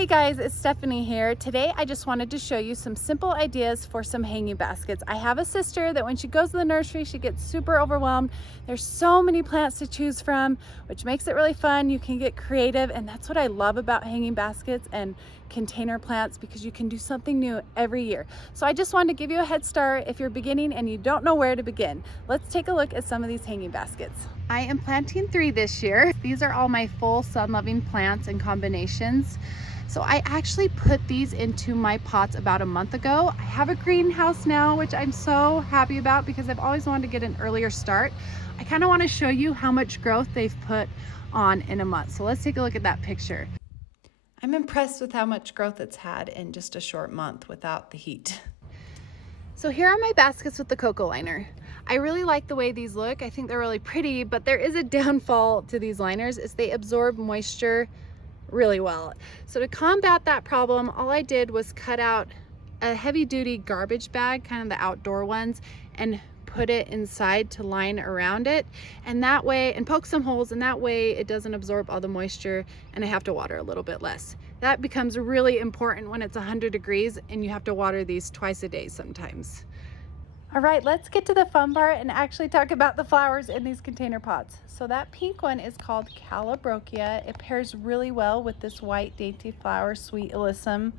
Hey guys, it's Stephanie here. Today I just wanted to show you some simple ideas for some hanging baskets. I have a sister that when she goes to the nursery, she gets super overwhelmed. There's so many plants to choose from, which makes it really fun. You can get creative, and that's what I love about hanging baskets and container plants, because you can do something new every year. So I just wanted to give you a head start if you're beginning and you don't know where to begin. Let's take a look at some of these hanging baskets. I am planting 3 this year. These are all my full sun-loving plants and combinations. So I actually put these into my pots about a month ago. I have a greenhouse now, which I'm so happy about because I've always wanted to get an earlier start. I kind of want to show you how much growth they've put on in a month. So let's take a look at that picture. I'm impressed with how much growth it's had in just a short month without the heat. So here are my baskets with the cocoa liner. I really like the way these look. I think they're really pretty, but there is a downfall to these liners, is they absorb moisture really well. So to combat that problem, all I did was cut out a heavy-duty garbage bag, kind of the outdoor ones, and put it inside to line around it, and that way, and poke some holes, and that way it doesn't absorb all the moisture and I have to water a little bit less. That becomes really important when it's 100 degrees and you have to water these twice a day sometimes. All right, let's get to the fun part and actually talk about the flowers in these container pots. So that pink one is called Calibrachoa. It pairs really well with this white dainty flower, sweet Alyssum.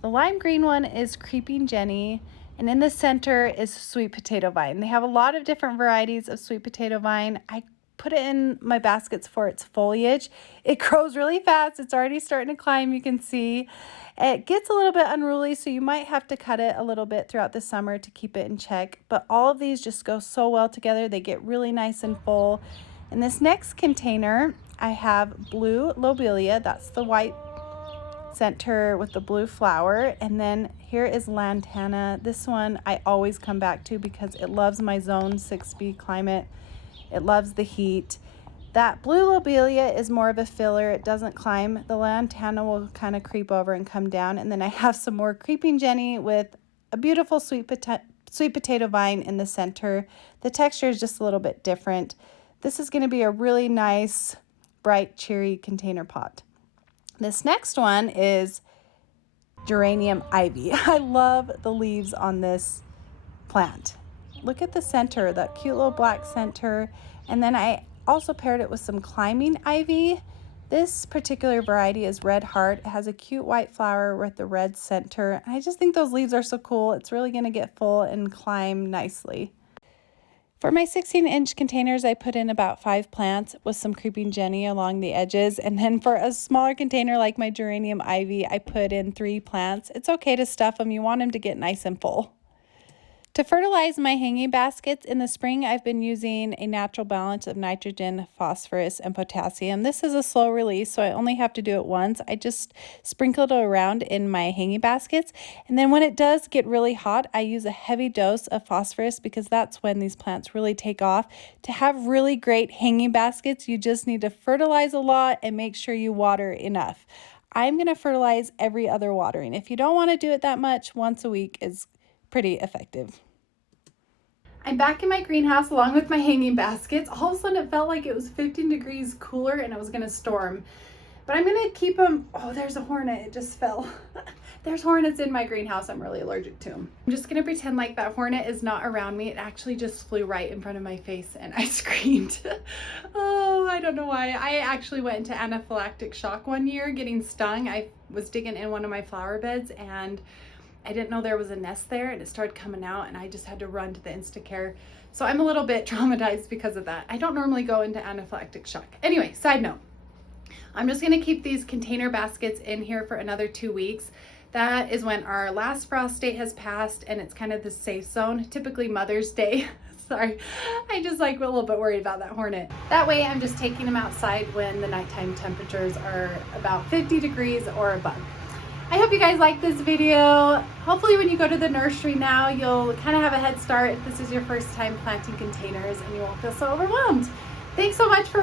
The lime green one is Creeping Jenny, and in the center is sweet potato vine. They have a lot of different varieties of sweet potato vine. I put it in my baskets for its foliage. It grows really fast. It's already starting to climb, you can see. It gets a little bit unruly, so you might have to cut it a little bit throughout the summer to keep it in check. But all of these just go so well together. They get really nice and full. In this next container, I have blue Lobelia. That's the white center with the blue flower. And then here is Lantana. This one I always come back to because it loves my zone 6B climate. It loves the heat. That blue Lobelia is more of a filler. It doesn't climb. The Lantana will kind of creep over and come down. And then I have some more Creeping Jenny with a beautiful sweet potato vine in the center. The texture is just a little bit different. This is going to be a really nice, bright, cheery container pot. This next one is Geranium Ivy. I love the leaves on this plant. Look at the center, that cute little black center. And then I also paired it with some climbing ivy. This particular variety is Red Heart. It has a cute white flower with the red center. I just think those leaves are so cool. It's really going to get full and climb nicely. For my 16-inch containers, I put in about 5 plants with some Creeping Jenny along the edges. And then for a smaller container like my Geranium Ivy, I put in 3 plants. It's okay to stuff them. You want them to get nice and full. To fertilize my hanging baskets in the spring, I've been using a natural balance of nitrogen, phosphorus, and potassium. This is a slow release, so I only have to do it once. I just sprinkle it around in my hanging baskets. And then when it does get really hot, I use a heavy dose of phosphorus because that's when these plants really take off. To have really great hanging baskets, you just need to fertilize a lot and make sure you water enough. I'm going to fertilize every other watering. If you don't want to do it that much, once a week is pretty effective. I'm back in my greenhouse along with my hanging baskets. All of a sudden it felt like it was 15 degrees cooler and it was gonna storm. But I'm gonna keep them. Oh, there's a hornet, it just fell. There's hornets in my greenhouse. I'm really allergic to them. I'm just gonna pretend like that hornet is not around me. It actually just flew right in front of my face and I screamed. Oh, I don't know why. I actually went into anaphylactic shock one year getting stung. I was digging in one of my flower beds and I didn't know there was a nest there and it started coming out and I just had to run to the Instacare. So I'm a little bit traumatized because of that. I don't normally go into anaphylactic shock. Anyway, side note, I'm just gonna keep these container baskets in here for another 2 weeks. That is when our last frost date has passed and it's kind of the safe zone, typically Mother's Day. Sorry, I just like a little bit worried about that hornet. That way I'm just taking them outside when the nighttime temperatures are about 50 degrees or above. I hope you guys like this video. Hopefully when you go to the nursery now, you'll kind of have a head start if this is your first time planting containers and you won't feel so overwhelmed. Thanks so much for